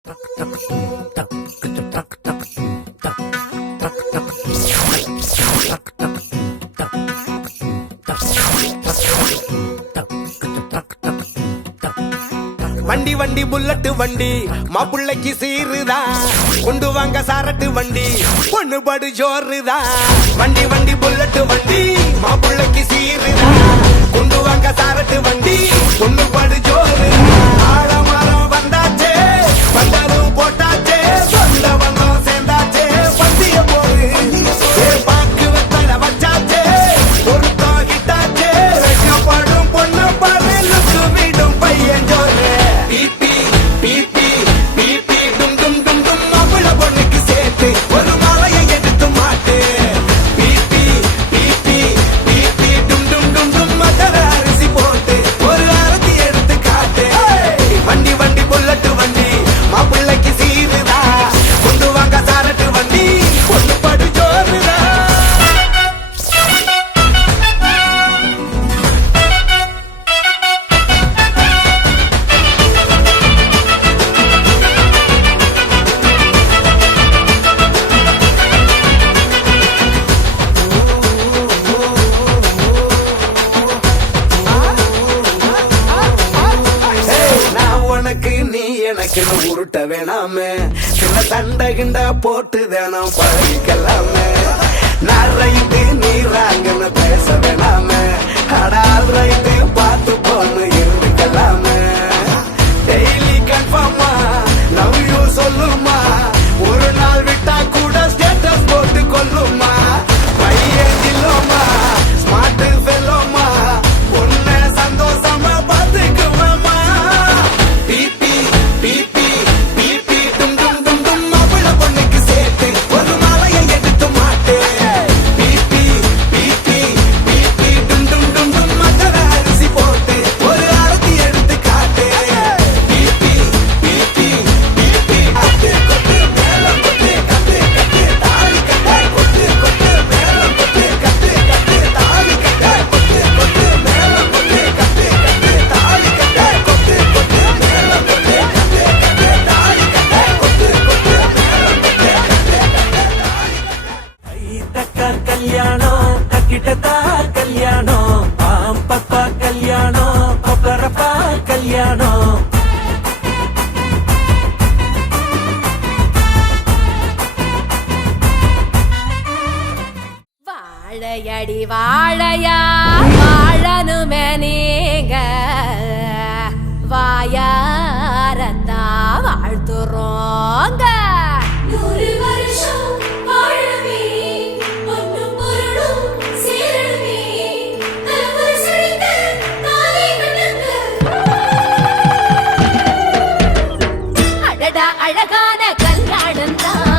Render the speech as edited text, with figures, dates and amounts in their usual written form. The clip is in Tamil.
வண்டி வண்டி புல்லட் வண்டி மாப்பிள்ளைக்கு சீருதா கொண்டு வாங்க சாரட்டு வண்டி பொண்ணு படு ஜோருதா. வண்டி வண்டி புல்லட் வண்டி மாப்பிள்ளைக்கு சீருதா கொண்டு வாங்க சாரட்டு வண்டி பொண்ணு படு ஜோரு. ஆழமரம் வந்தாச்சே வந்தாலும் போட்டாச்சே சொந்த வந்தோம் சேர்ந்தாச்சே பந்திய போரு. பாக்கு வெத்தல வச்சாச்சே பொருத்தம் கிட்டாச்சே வெட்டப்படும் பொண்ணு பாரு லுக்கு வீடும் பையன் ஜோரு. ஒரு மாலையை எடுத்து மாட்டு பிபி பிபி பிபி டும் டும் டும் டும் மதர அரிசி போட்டு ஒரு அரத்தி எடுத்து காட்டு. வண்டி வண்டி புல்லட்டு வண்டி மாப்பிள்ளைக்கு சீருதா கொண்டு வாங்க சாரட்டு வண்டி பொண்ணு படு ஜோருதா. நீ எனக்கு உருட்ட வேணாமே சின்ன சண்டை கிண்டா போட்டு தானம் பழகிக்கலாமே. நான் ரைட்டு நீ ராங்கன்னு பேச வேணாமே அடால் ரைட்டு பார்த்து பொண்ணு இருந்துக்கலாமே. டெய்லி கன்ஃபார்மா லவ் யூ சொல்லுமா ஒரு நாள் விட்டா கூட ஸ்டேட்டஸ் போட்டு கொல்லுமா. பையன் இல்லோமா ஸ்மார்ட் ஃபெல்லோமா உன்னை சந்தோஷமா பார்த்துக்குவேமா. பிபி பிபி பிபி டும் டும் டும் டும் மாப்பிள்ள பொண்ணுக்கு சேர்த்து ஒரு மாலையை எடுத்து மாட்டு. பிபி பிபி பிபி டும் டும் டும் டும் மதர அரிசி போட்டு ஒரு அரத்தி எடுத்து காட்டு. பிபி பிபி பிபி கொட்டு கொட்டு மேலம் கொட்டு கட்டு கட்டு தாலி கட்ட கொட்டு கொட்டு மேலம் கொட்டு கட்டு கட்டு தாலி கட்ட கொட்டு கொட்டு மேலம் கொட்டு கட்டு கட்டு தாலி கட்ட கொட்டு கொட்டு மேலம் கொட்டு கட்டு கட்டு தாலி கட்ட கொட்டு கொட்டு மேலம் கொட்டு தக்கா கல்யாணம் தக்கிட்டதா கல்யாணம் பாப்பா கல்யாணம் கொக்கரப்பா கல்யாணம். வாழையடி வாழையா வாழனுமே நீங்க வாயாரத்தா வாழ்த்துறோங்க. 100 வருஷம் வாழவே பொன்னும் பொருளும் சேரவே தலைமுறை செழிக்க தாலி கட்டுங்க. அடடா அழகான கல்யாணம் தான்